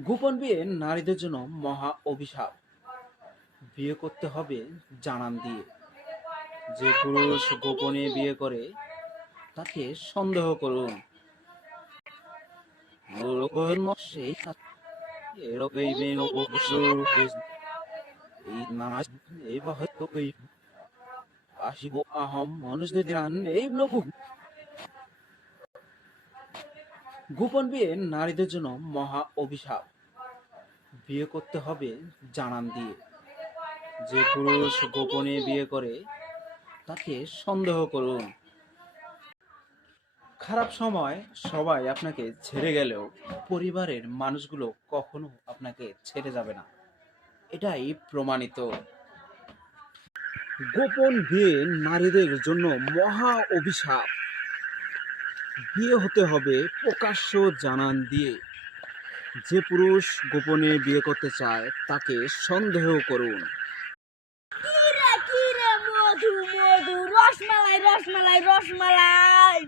গোপন বিয়ে নারীদের জন্য মহা অভিশাপ। বিয়ে করতে হবে জানান দিয়ে। যে পুরুষ গোপনে বিয়ে করে তাকে সন্দেহ করুন। গোপন বিয়ে নারীদের জন্য মহা অভিশাপ। বিয়ে করতে হবে জানান দিয়ে। যে পুরুষ গোপনে বিয়ে করে তাকে সন্দেহ করুন। খারাপ সময় সবাই আপনাকে ছেড়ে গেলেও পরিবারের মানুষগুলো কখনো আপনাকে ছেড়ে যাবে না, এটাই প্রমাণিত। গোপন বিয়ে নারীদের জন্য মহা অভিশাপ। বিয়ে হতে হবে প্রকাশ্য জানান দিয়ে। যে পুরুষ গোপনে বিয়ে করতে চায় তাকে সন্দেহ করুন। কিরে কিরে মধু মধু রসমালাই রসমালাই রসমালাই।